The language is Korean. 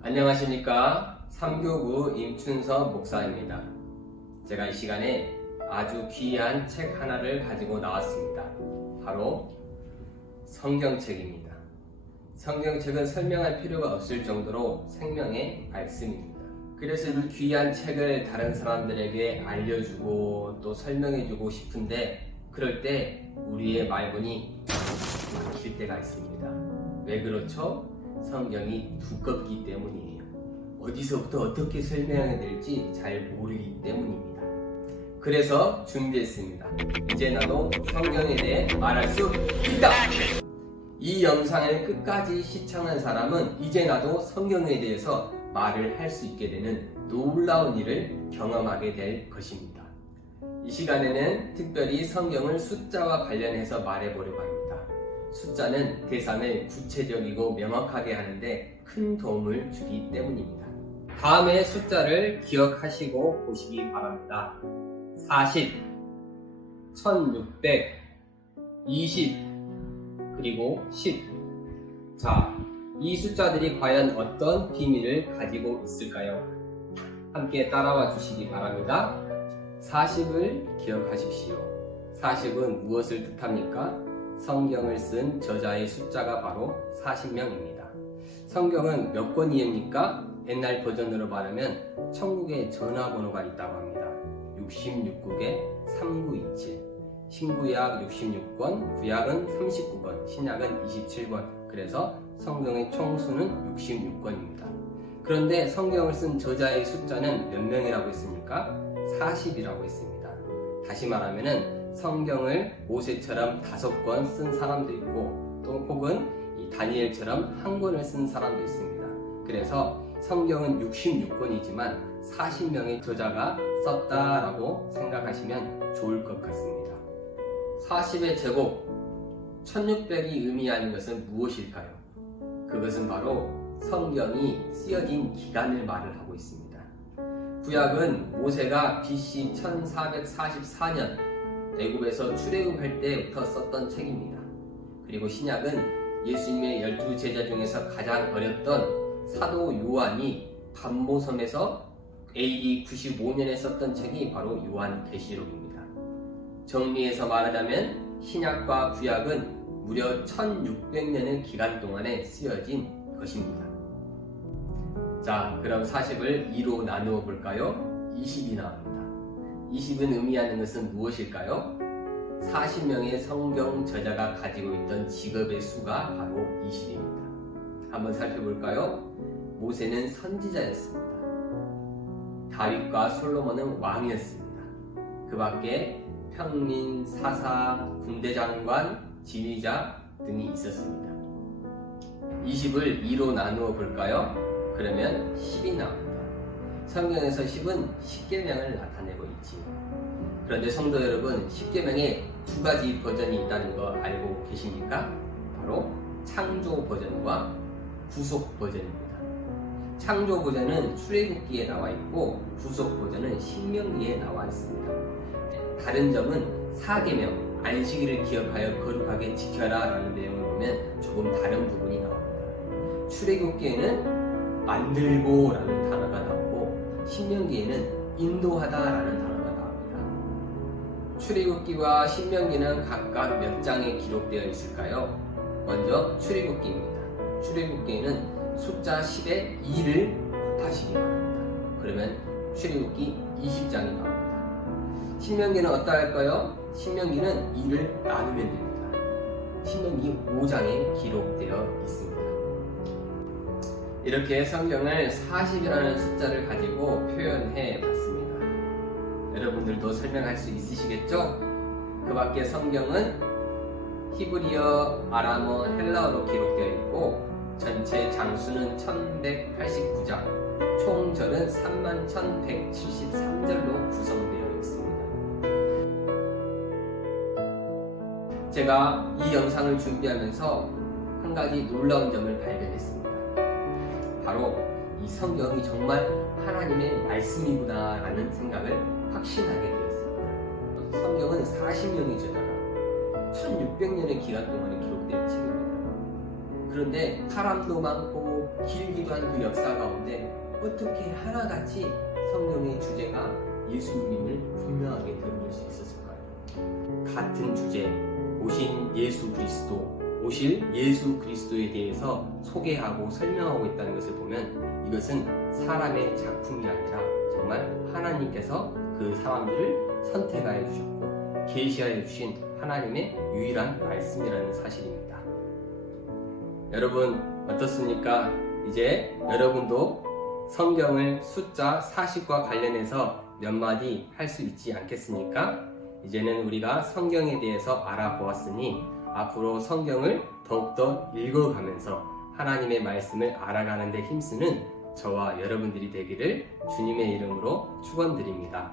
안녕하십니까. 삼교구 임춘섭 목사입니다. 제가 이 시간에 아주 귀한 책 하나를 가지고 나왔습니다. 바로 성경책입니다. 성경책은 설명할 필요가 없을 정도로 생명의 말씀입니다. 그래서 이 귀한 책을 다른 사람들에게 알려주고 또 설명해주고 싶은데 그럴 때 우리의 말문이 막힐 때가 있습니다. 왜 그렇죠? 성경이 두껍기 때문이에요. 어디서부터 어떻게 설명해야 될지 잘 모르기 때문입니다. 그래서 준비했습니다. 이제 나도 성경에 대해 말할 수 있다! 이 영상을 끝까지 시청한 사람은 이제 나도 성경에 대해서 말을 할 수 있게 되는 놀라운 일을 경험하게 될 것입니다. 이 시간에는 특별히 성경을 숫자와 관련해서 말해보려고 합니다. 숫자는 계산을 구체적이고 명확하게 하는데 큰 도움을 주기 때문입니다. 다음의 숫자를 기억하시고 보시기 바랍니다. 40, 1600, 20, 그리고 10. 자, 이 숫자들이 과연 어떤 비밀을 가지고 있을까요? 함께 따라와 주시기 바랍니다. 40을 기억하십시오. 40은 무엇을 뜻합니까? 성경을 쓴 저자의 숫자가 바로 40명입니다. 성경은 몇 권이입니까? 옛날 버전으로 말하면 천국에 전화번호가 있다고 합니다. 66국에 3927. 신구약 66권, 구약은 39권, 신약은 27권. 그래서 성경의 총수는 66권입니다. 그런데 성경을 쓴 저자의 숫자는 몇 명이라고 했습니까? 40이라고 했습니다. 다시 말하면은 성경을 모세처럼 5권 쓴 사람도 있고 또 혹은 이 다니엘처럼 한 권을 쓴 사람도 있습니다. 그래서 성경은 66권이지만 40명의 저자가 썼다라고 생각하시면 좋을 것 같습니다. 40의 제곱 1600이 의미하는 것은 무엇일까요? 그것은 바로 성경이 쓰여진 기간을 말을 하고 있습니다. 구약은 모세가 BC 1444년 애굽에서 출애굽할 때부터 썼던 책입니다. 그리고 신약은 예수님의 12제자 중에서 가장 어렸던 사도 요한이 반모섬에서 AD 95년에 썼던 책이 바로 요한계시록입니다. 정리해서 말하자면 신약과 구약은 무려 1600년의 기간 동안에 쓰여진 것입니다. 자, 그럼 40을 2로 나누어 볼까요? 20이 나옵니다. 20은 의미하는 것은 무엇일까요? 40명의 성경 저자가 가지고 있던 직업의 수가 바로 20입니다. 한번 살펴볼까요? 모세는 선지자였습니다. 다윗과 솔로몬은 왕이었습니다. 그 밖에 평민, 사사, 군대장관, 지휘자 등이 있었습니다. 20을 2로 나누어 볼까요? 그러면 10이 나옵니다. 성경에서 10은 십계명을 나타내고 있지요. 그런데 성도 여러분, 십계명에 두 가지 버전이 있다는 거 알고 계십니까? 바로 창조 버전과 구속 버전입니다. 창조 버전은 출애굽기에 나와 있고 구속 버전은 신명기에 나와 있습니다. 다른 점은 사계명, 안식일을 기억하여 거룩하게 지켜라 라는 내용을 보면 조금 다른 부분이 나옵니다. 출애굽기에는 만들고 라는 단어가 나오고 신명기에는 인도하다 라는 단어가 나옵니다. 출애굽기와 신명기는 각각 몇 장에 기록되어 있을까요? 먼저 출애굽기입니다. 출애굽기에는 숫자 10에 2를 곱하시기 바랍니다. 그러면 출애굽기 20장이 나옵니다. 신명기는 어떠할까요? 신명기는 2를 나누면 됩니다. 신명기 5장에 기록되어 있습니다. 이렇게 성경을 40이라는 숫자를 가지고 표현해 봤습니다. 여러분들도 설명할 수 있으시겠죠? 그 밖에 성경은 히브리어, 아람어, 헬라어로 기록되어 있고 전체 장수는 1189장, 총 절은 31,173절로 구성되어 있습니다. 제가 이 영상을 준비하면서 한 가지 놀라운 점을 발견했습니다. 바로 이 성경이 정말 하나님의 말씀이구나 라는 생각을 확신하게 되었습니다. 성경은 40명의 저자가 1600년의 기간 동안에 기록된 책입니다. 그런데 사람도 많고 길기도 한 그 역사 가운데 어떻게 하나같이 성경의 주제가 예수님을 분명하게 드러낼 수 있었을까요? 같은 주제, 오신 예수 그리스도, 오실 예수 그리스도에 대해서 소개하고 설명하고 있다는 것을 보면 이것은 사람의 작품이 아니라 정말 하나님께서 그 사람들을 선택하여 주셨고 계시하여 주신 하나님의 유일한 말씀이라는 사실입니다. 여러분 어떻습니까? 이제 여러분도 성경을 숫자 40과 관련해서 몇 마디 할 수 있지 않겠습니까? 이제는 우리가 성경에 대해서 알아보았으니 앞으로 성경을 더욱더 읽어가면서 하나님의 말씀을 알아가는 데 힘쓰는 저와 여러분들이 되기를 주님의 이름으로 축원드립니다.